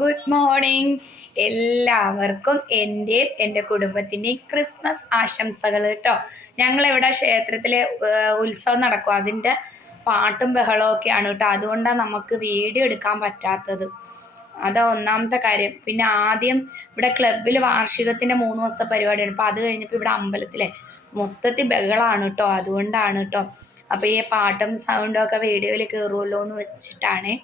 Good morning. എല്ലാവർക്കും എൻ്റെയും എൻ്റെ കുടുംബത്തിൻ്റെയും ക്രിസ്മസ് ആശംസകൾ കേട്ടോ. ഞങ്ങളിവിടെ ക്ഷേത്രത്തിൽ ഉത്സവം നടക്കും, അതിൻ്റെ പാട്ടും ബഹളവും ഒക്കെയാണ് കേട്ടോ. അതുകൊണ്ടാണ് നമുക്ക് വീഡിയോ എടുക്കാൻ പറ്റാത്തത്. അതാ ഒന്നാമത്തെ കാര്യം. പിന്നെ ആദ്യം ഇവിടെ ക്ലബിൽ വാർഷികത്തിൻ്റെ 3 ദിവസത്തെ പരിപാടിയാണ്. അപ്പോൾ അത് കഴിഞ്ഞപ്പോൾ ഇവിടെ അമ്പലത്തിലെ മൊത്തത്തിൽ ബഹളമാണ് കേട്ടോ. അതുകൊണ്ടാണ് കേട്ടോ. അപ്പോൾ ഈ പാട്ടും സൗണ്ടും ഒക്കെ വീഡിയോയിൽ കയറുമല്ലോ എന്ന് വെച്ചിട്ടാണ്.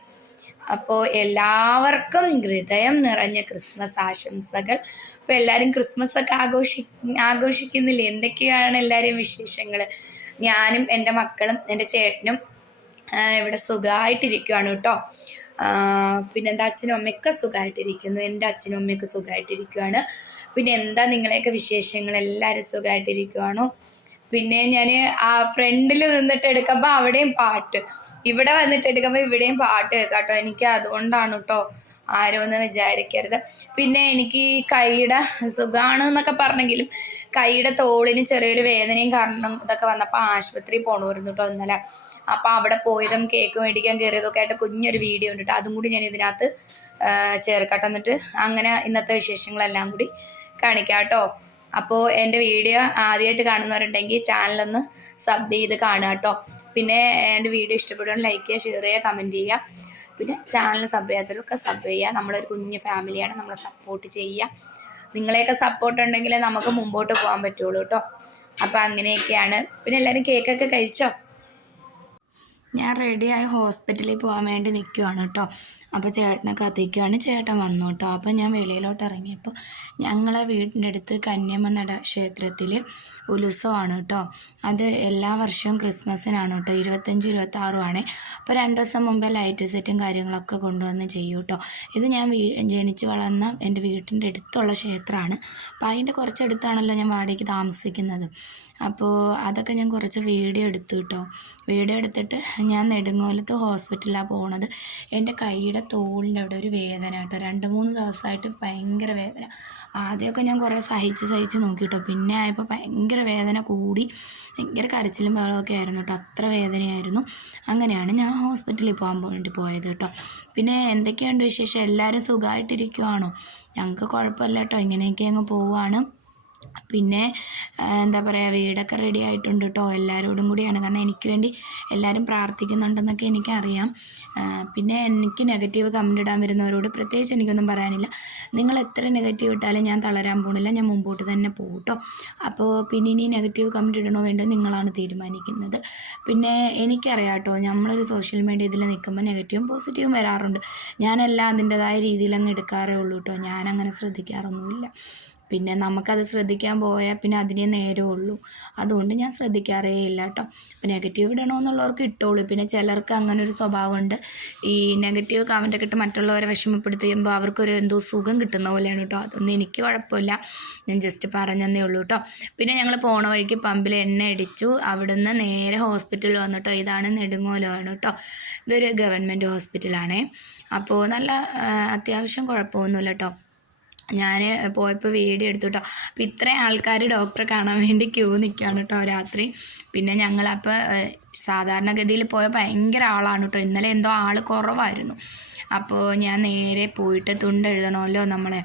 അപ്പോൾ എല്ലാവർക്കും ഹൃദയം നിറഞ്ഞ ക്രിസ്മസ് ആശംസകൾ. അപ്പോൾ എല്ലാവരും ക്രിസ്മസ് ഒക്കെ ആഘോഷിക്കുന്നില്ലേ? എന്തൊക്കെയാണ് എല്ലാവരും വിശേഷങ്ങൾ? ഞാനും എൻ്റെ മക്കളും എൻ്റെ ചേട്ടനും ഇവിടെ സുഖമായിട്ടിരിക്കുകയാണ് കേട്ടോ. പിന്നെ എൻ്റെ അച്ഛനും അമ്മയൊക്കെ സുഖമായിട്ടിരിക്കുന്നു. എൻ്റെ അച്ഛനും അമ്മയൊക്കെ സുഖമായിട്ടിരിക്കുകയാണ്. പിന്നെ എന്താ നിങ്ങളെയൊക്കെ വിശേഷങ്ങൾ? എല്ലാവരും സുഖമായിട്ടിരിക്കുകയാണോ? പിന്നെ ഞാൻ ആ ഫ്രണ്ടിൽ നിന്നിട്ട് എടുക്കുമ്പോൾ അവിടെയും പാട്ട്, ഇവിടെ വന്നിട്ട് എടുക്കുമ്പോൾ ഇവിടെയും പാട്ട് കേൾക്കാം കേട്ടോ. എനിക്ക് അതുകൊണ്ടാണ് കേട്ടോ, ആരോന്ന് വിചാരിക്കരുത്. പിന്നെ എനിക്ക് ഈ കൈയുടെ സുഖമാണ് എന്നൊക്കെ പറഞ്ഞെങ്കിലും കൈയുടെ തോളിന് ചെറിയൊരു വേദനയും കാരണം ഇതൊക്കെ വന്നപ്പോൾ ആശുപത്രിയിൽ പോകണമായിരുന്നു കേട്ടോ ഇന്നലെ. അപ്പോൾ അവിടെ പോയതും കേക്ക് മേടിക്കാൻ കയറിയതൊക്കെ ആയിട്ട് കുഞ്ഞൊരു വീഡിയോ ഉണ്ട് കേട്ടോ. അതും കൂടി ഞാൻ ഇതിനകത്ത് ചേർക്കട്ടെ. എന്നിട്ട് അങ്ങനെ ഇന്നത്തെ വിശേഷങ്ങളെല്ലാം കൂടി കാണിക്കാം കേട്ടോ. അപ്പോൾ എൻ്റെ വീഡിയോ ആദ്യമായിട്ട് കാണുന്നവരുണ്ടെങ്കിൽ ചാനലൊന്ന് സബ് ചെയ്ത് കാണുക കേട്ടോ. പിന്നെ എൻ്റെ വീഡിയോ ഇഷ്ടപ്പെടുകയാണെങ്കിൽ ലൈക്ക് ചെയ്യുക, ഷെയർ ചെയ്യുക, കമൻറ്റ് ചെയ്യുക. പിന്നെ ചാനൽ സബ് ചെയ്യാത്തവരൊക്കെ സബ് ചെയ്യുക. നമ്മളൊരു കുഞ്ഞു ഫാമിലിയാണ്, നമ്മളെ സപ്പോർട്ട് ചെയ്യുക. നിങ്ങളെയൊക്കെ സപ്പോർട്ട് ഉണ്ടെങ്കിലേ നമുക്ക് മുമ്പോട്ട് പോകാൻ പറ്റുള്ളൂ കേട്ടോ. അപ്പോൾ അങ്ങനെയൊക്കെയാണ്. പിന്നെ എല്ലാവരും കേക്കൊക്കെ കഴിച്ചോ? ഞാൻ റെഡിയായി ഹോസ്പിറ്റലിൽ പോകാൻ വേണ്ടി നിൽക്കുവാണ് കേട്ടോ. അപ്പോൾ ചേട്ടനെ കത്തിക്കുവാണ്. ചേട്ടൻ വന്നു കേട്ടോ. അപ്പോൾ ഞാൻ വെളിയിലോട്ട് ഇറങ്ങിയപ്പോൾ ഞങ്ങളെ വീടിൻ്റെ അടുത്ത് കന്യാമനട ക്ഷേത്രത്തിൽ ഉത്സവമാണ് കേട്ടോ. അത് എല്ലാ വർഷവും ക്രിസ്മസിനാണ് കേട്ടോ. 25, 26 ആണ്. അപ്പോൾ 2 ദിവസം മുമ്പേ ലൈറ്റ് സെറ്റും കാര്യങ്ങളൊക്കെ കൊണ്ടുവന്ന് ചെയ്യും കേട്ടോ. ഇത് ഞാൻ ജനിച്ച് വളർന്ന എൻ്റെ വീട്ടിൻ്റെ അടുത്തുള്ള ക്ഷേത്രമാണ്. അപ്പോൾ അതിൻ്റെ കുറച്ചടുത്താണല്ലോ ഞാൻ വാടകയ്ക്ക് താമസിക്കുന്നത്. അപ്പോൾ അതൊക്കെ ഞാൻ കുറച്ച് വീഡിയോ എടുത്തു കേട്ടോ. വീഡിയോ എടുത്തിട്ട് ഞാൻ നെടുങ്ങോലത്ത് ഹോസ്പിറ്റലിലാണ് പോണത്. എൻ്റെ കൈയുടെ തോളിൻ്റെ അവിടെ ഒരു വേദന കേട്ടോ. 2-3 ദിവസമായിട്ട് ഭയങ്കര വേദന. ആദ്യമൊക്കെ ഞാൻ കുറേ സഹിച്ച് നോക്കി കേട്ടോ. പിന്നെ ആയപ്പോൾ ഭയങ്കര വേദന കൂടി, ഭയങ്കര കരച്ചിലും ബഹളമൊക്കെ ആയിരുന്നു കേട്ടോ. അത്ര വേദനയായിരുന്നു. അങ്ങനെയാണ് ഞാൻ ഹോസ്പിറ്റലിൽ പോകാൻ വേണ്ടി പോയത് കേട്ടോ. പിന്നെ എന്തൊക്കെയുണ്ട് വിശേഷം? എല്ലാവരും സുഖമായിട്ടിരിക്കുവാണോ? ഞങ്ങൾക്ക് കുഴപ്പമില്ല കേട്ടോ. ഇങ്ങനെയൊക്കെ അങ്ങ് പോവുകയാണ്. പിന്നെ എന്താ പറയുക, വീടൊക്കെ റെഡി ആയിട്ടുണ്ട് കേട്ടോ. എല്ലാവരോടും കൂടിയാണ്, കാരണം എനിക്ക് വേണ്ടി എല്ലാവരും പ്രാർത്ഥിക്കുന്നുണ്ടെന്നൊക്കെ എനിക്കറിയാം. പിന്നെ എനിക്ക് നെഗറ്റീവ് കമൻ്റ് ഇടാൻ വരുന്നവരോട് പ്രത്യേകിച്ച് എനിക്കൊന്നും പറയാനില്ല. നിങ്ങൾ എത്ര നെഗറ്റീവ് ഇട്ടാലും ഞാൻ തളരാൻ പോകുന്നില്ല. ഞാൻ മുമ്പോട്ട് തന്നെ പോകും കേട്ടോ. അപ്പോൾ പിന്നെ ഇനി നെഗറ്റീവ് കമൻ്റ് ഇടണോ വേണ്ടോ നിങ്ങളാണ് തീരുമാനിക്കുന്നത്. പിന്നെ എനിക്കറിയാം കേട്ടോ, നമ്മളൊരു സോഷ്യൽ മീഡിയ ഇതിൽ നിൽക്കുമ്പോൾ നെഗറ്റീവും പോസിറ്റീവും വരാറുണ്ട്. ഞാനെല്ലാം അതിൻ്റെതായ രീതിയിൽ അങ്ങ് എടുക്കാറേ ഉള്ളൂ കേട്ടോ. ഞാനങ്ങനെ ശ്രദ്ധിക്കാറൊന്നുമില്ല. പിന്നെ നമുക്കത് ശ്രദ്ധിക്കാൻ പോയാൽ പിന്നെ അതിനേ നേരമുള്ളൂ. അതുകൊണ്ട് ഞാൻ ശ്രദ്ധിക്കാറേ ഇല്ല കേട്ടോ. അപ്പോൾ നെഗറ്റീവ് ഇടണമെന്നുള്ളവർക്ക് ഇട്ടോളൂ. പിന്നെ ചിലർക്ക് അങ്ങനെ ഒരു സ്വഭാവമുണ്ട്, ഈ നെഗറ്റീവ് കമൻ്റൊക്കെ ഇട്ട് മറ്റുള്ളവരെ വിഷമപ്പെടുത്തുമ്പോൾ അവർക്കൊരു എന്തോ സുഖം കിട്ടുന്ന പോലെയാണ് കേട്ടോ. അതൊന്നും എനിക്ക് കുഴപ്പമില്ല, ഞാൻ ജസ്റ്റ് പറഞ്ഞതന്നേ ഉള്ളൂ കേട്ടോ. പിന്നെ ഞങ്ങൾ പോണ വഴിക്ക് പമ്പിൽ എണ്ണ അടിച്ചു. അവിടുന്ന് നേരെ ഹോസ്പിറ്റലിൽ വന്നിട്ടോ. ഇതാണ് നെടുങ്ങോലമാണ് കേട്ടോ. ഇതൊരു ഗവൺമെൻറ് ഹോസ്പിറ്റലാണേ. അപ്പോൾ നല്ല അത്യാവശ്യം കുഴപ്പമൊന്നുമില്ല കേട്ടോ. ഞാൻ പോയപ്പോൾ വീഡിയോ എടുത്തു കേട്ടോ. അപ്പോൾ ഇത്രയും ആൾക്കാർ ഡോക്ടറെ കാണാൻ വേണ്ടി ക്യൂ നിൽക്കുകയാണ് കേട്ടോ രാത്രി. പിന്നെ ഞങ്ങളപ്പോൾ സാധാരണഗതിയിൽ പോയ ഭയങ്കര ആളാണ് കേട്ടോ. ഇന്നലെ എന്തോ ആൾ കുറവായിരുന്നു. അപ്പോൾ ഞാൻ നേരെ പോയിട്ട് തുണ്ട് എഴുതണമല്ലോ നമ്മളെ,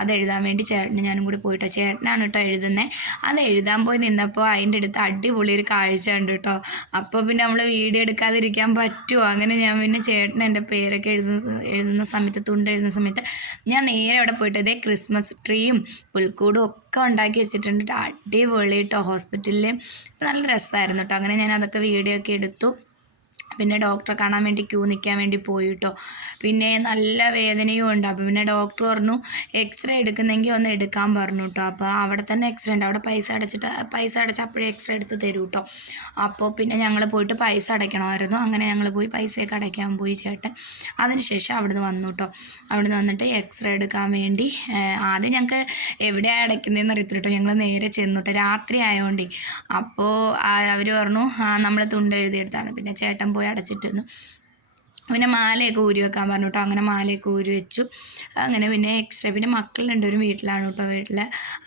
അത് എഴുതാൻ വേണ്ടി ചേട്ടനും ഞാനും കൂടി പോയിട്ടോ. ചേട്ടനാണ് കേട്ടോ എഴുതുന്നത്. അത് എഴുതാൻ പോയി നിന്നപ്പോൾ അതിൻ്റെ അടുത്ത് അടിപൊളി ഒരു കാഴ്ച ഉണ്ട് കേട്ടോ. അപ്പോൾ പിന്നെ നമ്മൾ വീഡിയോ എടുക്കാതിരിക്കാൻ പറ്റുമോ? അങ്ങനെ ഞാൻ പിന്നെ ചേട്ടൻ എൻ്റെ പേരൊക്കെ എഴുതുന്ന സമയത്ത്, തുണ്ട് എഴുതുന്ന സമയത്ത് ഞാൻ നേരെ അവിടെ പോയിട്ട് ഇതേ ക്രിസ്മസ് ട്രീയും പുൽക്കൂടും ഒക്കെ ഉണ്ടാക്കി വെച്ചിട്ടുണ്ട് കേട്ടോ. അടിപൊളി കേട്ടോ. ഹോസ്പിറ്റലിൽ നല്ല രസമായിരുന്നു കേട്ടോ. അങ്ങനെ ഞാൻ അതൊക്കെ വീഡിയോ ഒക്കെ എടുത്തു. പിന്നെ ഡോക്ടറെ കാണാൻ വേണ്ടി ക്യൂ നിൽക്കാൻ വേണ്ടി പോയി കേട്ടോ. പിന്നെ നല്ല വേദനയും ഉണ്ട്. അപ്പോൾ പിന്നെ ഡോക്ടർ പറഞ്ഞു എക്സ്റേ എടുക്കുന്നെങ്കിൽ ഒന്ന് എടുക്കാൻ പറഞ്ഞു കേട്ടോ. അപ്പോൾ അവിടെ തന്നെ എക്സ്റേ ഉണ്ട്. അവിടെ പൈസ അടച്ച് അപ്പോഴേ എക്സ്റേ എടുത്ത് തരൂ കേട്ടോ. അപ്പോൾ പിന്നെ ഞങ്ങൾ പോയിട്ട് പൈസ അടയ്ക്കണമായിരുന്നു. അങ്ങനെ ഞങ്ങൾ പോയി പൈസയൊക്കെ അടയ്ക്കാൻ പോയി ചേട്ടൻ. അതിനുശേഷം അവിടുന്ന് വന്നു കേട്ടോ. അവിടുന്ന് വന്നിട്ട് എക്സ്റേ എടുക്കാൻ വേണ്ടി ആദ്യം ഞങ്ങൾക്ക് എവിടെയാണ് അടയ്ക്കുന്നതെന്ന് അറിയത്തില്ല കേട്ടോ. ഞങ്ങൾ നേരെ ചെന്നിട്ട് രാത്രി ആയതുകൊണ്ടേ. അപ്പോൾ അവർ പറഞ്ഞു നമ്മൾ തുണ്ട് എഴുതിയെടുത്താണ്. പിന്നെ ചേട്ടൻ പോയി അടച്ചിട്ട് വന്നു. പിന്നെ മാലയൊക്കെ ഊരി വെക്കാൻ പറഞ്ഞു കേട്ടോ. അങ്ങനെ മാലയൊക്കെ ഊരി വെച്ചു. അങ്ങനെ പിന്നെ എക്സ്റേ, പിന്നെ മക്കൾ രണ്ടുപേരും വീട്ടിലാണ് കേട്ടോ. വീട്ടിൽ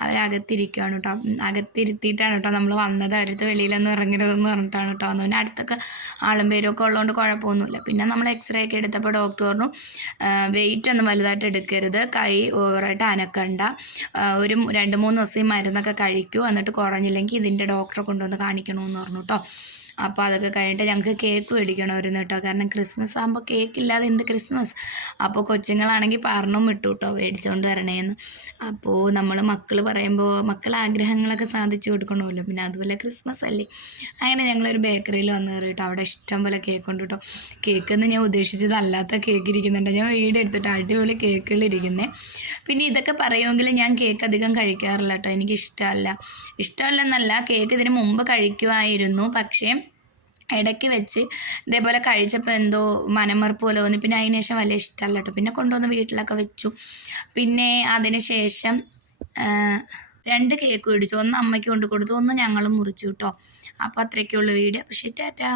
അവരകത്തിരിക്കുകയാണ് കേട്ടോ. അകത്തിരുത്തിയിട്ടാണ് കേട്ടോ നമ്മൾ വന്നത്. അവരടുത്ത് വെളിയിലൊന്നും ഇറങ്ങരുതെന്ന് പറഞ്ഞിട്ടാണ് കേട്ടോ വന്നത്. പിന്നെ അടുത്തൊക്കെ ആളും പേരും ഒക്കെ ഉള്ളതുകൊണ്ട് കുഴപ്പമൊന്നുമില്ല. പിന്നെ നമ്മൾ എക്സ്റേ ഒക്കെ എടുത്തപ്പോൾ ഡോക്ടർ പറഞ്ഞു വെയിറ്റ് ഒന്നും വലുതായിട്ട് എടുക്കരുത്, കൈ ഓവറായിട്ട് അനക്കണ്ട, ഒരു 2-3 ദിവസം ഈ മരുന്നൊക്കെ കഴിക്കൂ, എന്നിട്ട് കുറഞ്ഞില്ലെങ്കിൽ ഇതിൻ്റെ ഡോക്ടറെ കൊണ്ടുവന്ന് കാണിക്കണമെന്ന് പറഞ്ഞു കേട്ടോ. അപ്പോൾ അതൊക്കെ കഴിഞ്ഞിട്ട് ഞങ്ങൾക്ക് കേക്ക് മേടിക്കണമായിരുന്നു കേട്ടോ. കാരണം ക്രിസ്മസ് ആകുമ്പോൾ കേക്ക് ഇല്ലാതെ എന്ത് ക്രിസ്മസ്. അപ്പോൾ കൊച്ചുങ്ങളാണെങ്കിൽ പറഞ്ഞും വിട്ടു കേട്ടോ മേടിച്ചുകൊണ്ട് വരണേന്ന്. അപ്പോൾ നമ്മൾ മക്കൾ പറയുമ്പോൾ മക്കളെ ആഗ്രഹങ്ങളൊക്കെ സാധിച്ചു കൊടുക്കണമല്ലോ. പിന്നെ അതുപോലെ ക്രിസ്മസ് അല്ലേ. അങ്ങനെ ഞങ്ങളൊരു ബേക്കറിയിൽ വന്ന് കയറി കേട്ടോ. അവിടെ ഇഷ്ടം പോലെ കേക്ക് ഉണ്ട് കേട്ടോ. കേക്കെന്ന് ഞാൻ ഉദ്ദേശിച്ചതല്ലാത്ത കേക്ക് ഇരിക്കുന്നുണ്ട്. ഞാൻ വീഡിയോ എടുത്തിട്ട് അടിപൊളി കേക്കുകളിരിക്കുന്നത്. പിന്നെ ഇതൊക്കെ പറയുമെങ്കിൽ ഞാൻ കേക്ക് അധികം കഴിക്കാറില്ല കേട്ടോ. ഇഷ്ടമല്ലെന്നല്ല, കേക്ക് ഇതിന് മുമ്പ് കഴിക്കുമായിരുന്നു. പക്ഷേ ഇടയ്ക്ക് വെച്ച് ഇതേപോലെ കഴിച്ചപ്പോൾ എന്തോ മനമറുപ്പ് പോലെ തോന്നി. പിന്നെ അതിന് ശേഷം വലിയ ഇഷ്ടമല്ല കേട്ടോ. പിന്നെ കൊണ്ടുവന്ന് വീട്ടിലൊക്കെ വെച്ചു. പിന്നെ അതിന് ശേഷം 2 കേക്ക് മേടിച്ചു. ഒന്ന് അമ്മയ്ക്ക് കൊണ്ട് കൊടുത്തു, ഒന്ന് ഞങ്ങളും മുറിച്ചു കേട്ടോ. അപ്പോൾ അത്രയൊക്കെയുള്ള വീഡിയോ. പക്ഷേ ടാറ്റാ.